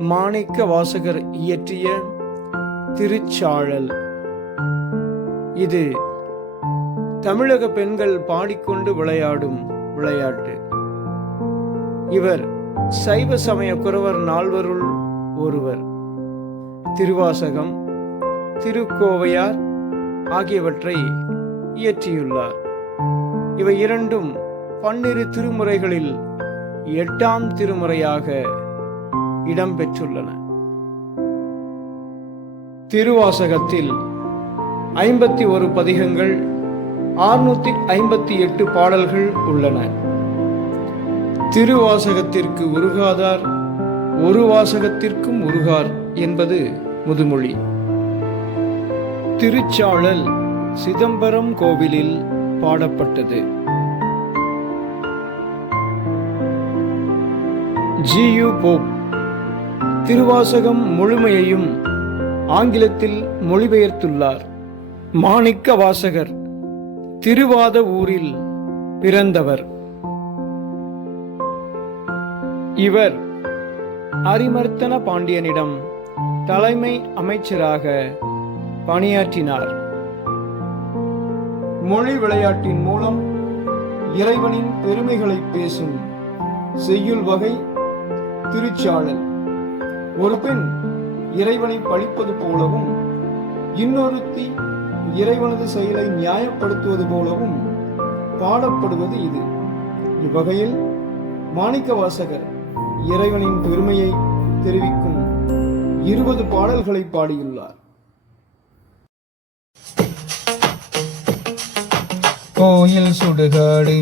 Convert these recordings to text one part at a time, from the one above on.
மாணிக்க வாசகர் இயற்றிய திருச்சாழல். இது தமிழக பெண்கள் பாடிக்கொண்டு விளையாடும் விளையாட்டு. இவர் சைவ சமய குரவர் நால்வருள் ஒருவர். திருவாசகம், திருக்கோவையார் ஆகியவற்றை இயற்றியுள்ளார். இவை இரண்டும் 12 திருமுறைகளில் 8ஆம் திருமுறையாக இடம்பெற்றுள்ளன. திருவாசகத்தில் 51 பதிகங்கள், 658 பாடல்கள் உள்ளன. திருவாசகத்திற்கு உருகாதார் ஒரு வாசகத்திற்கும் உருகார் என்பது முதுமொழி. திருச்சாழல் சிதம்பரம் கோவிலில் பாடப்பட்டது. ஜி.யு. போப் திருவாசகம் முழுமையையும் ஆங்கிலத்தில் மொழிபெயர்த்துள்ளார். மாணிக்க வாசகர் திருவாத ஊரில் பிறந்தவர். இவர் அரிமர்த்தன பாண்டியனிடம் தலைமை அமைச்சராக பணியாற்றினார். மொழி விளையாட்டின் மூலம் இறைவனின் பெருமைகளை பேசும் செய்யுள் வகை திருச்சாழல். ஒரு பெண் இறைவனை பழிப்பது போலவும், இன்னொருத்தி இறைவனது செயலை நியாயப்படுத்துவது போலவும் பாடப்படுவது இது. இவ்வகையில் மாணிக்க வாசகர் இறைவனின் பெருமையை தெரிவிக்கும் 20 பாடல்களை பாடியுள்ளார். கோயில் சுடுகாடு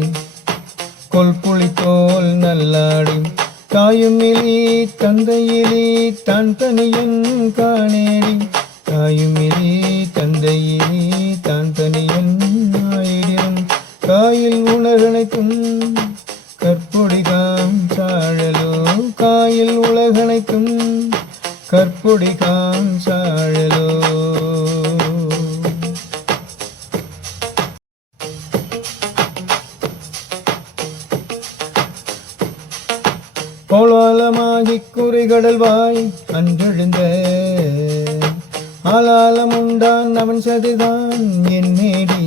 கொல்புளி தோல் நல்லாடு, தாயுமிலி தந்தையிலி தான் தனியன் காணேடி, தாயுமிலி தந்தையிலி தான் தனியன் ஆயிடும், காயில் உலகனைத்தும் கற்பொடிகாம் சாழலோ, காயில் உலகனைத்தும் கற்பொடிகாம் சாழலோ. கோலாலமாகிக் குறிகடல் வாய் அன்றெழுந்த, ஆலாலம் உண்டான் அவன் சதுதான் என் நேடி,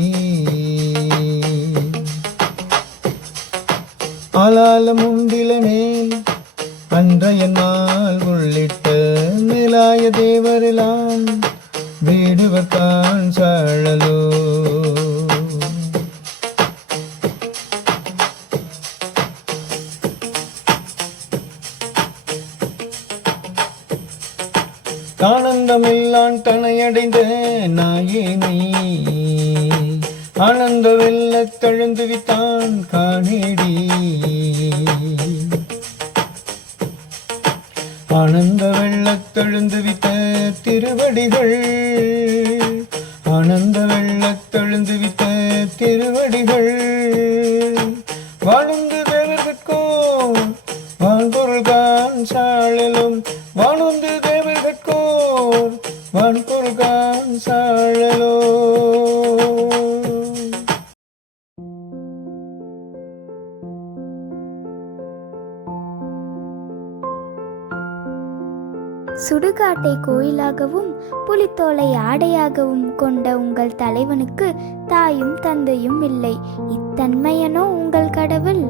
ஆலாலம் உண்டிலனேல் அன்றையன்மால் உள்ளிட்ட மேலாய தேவரெல்லாம் வீடுவர்கான் சாழலோ. ஆனந்தமில்லான் தனையடைந்த நாயேனே, ஆனந்த வெள்ளத் தழுந்துவித்தான் காணேடி, ஆனந்த வெள்ளத் தழுந்துவித்த திருவடிகள், ஆனந்த வெள்ளத் தழுந்துவித்த திருவடிகள், வாழ்ந்து தேவர்கட்கோ வான்பொருள்கான் சாழலும், வானுந்து தேவர்கட்கோர் வான்பொருள்கான் சாழலோ. சுடுகாட்டை கோயிலாகவும் புலித்தோலை ஆடையாகவும் கொண்ட உங்கள் தலைவனுக்கு தாயும் தந்தையும் இல்லை, இத்தன்மையனோ உங்கள் கடவுள்?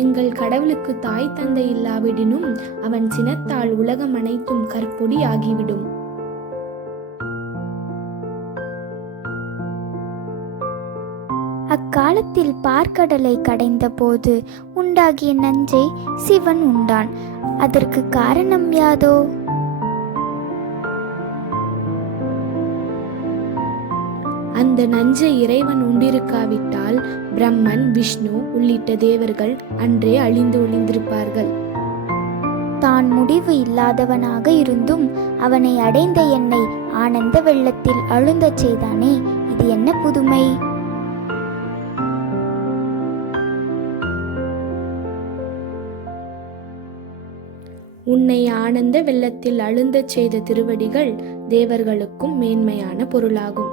எங்கள் கடவுளுக்கு தாய் தந்தை இல்லாவிடினும் அவன் சினத்தால் உலகம் அனைத்தும் கற்பொடி ஆகிவிடும். அக்காலத்தில் பார்க்கடலை கடைந்த போது உண்டாகிய நஞ்சை சிவன் உண்டான். அதற்கு காரணம் யாதோ? அந்த நஞ்சை இறைவன் உண்டிருக்காவிட்டால் பிரம்மன், விஷ்ணு உள்ளிட்ட தேவர்கள் அன்றே அழிந்து ஒளிந்திருப்பார்கள். தான் முடிவு இல்லாதவனாக இருந்தும் அவனை அடைந்த என்னை ஆனந்த வெள்ளத்தில் அழுந்தச் செய்தானே, இது என்ன புதுமை? உன்னை ஆனந்த வெள்ளத்தில் அழுந்தச் செய்த திருவடிகள் தேவர்களுக்கும் மேன்மையான பொருளாகும்.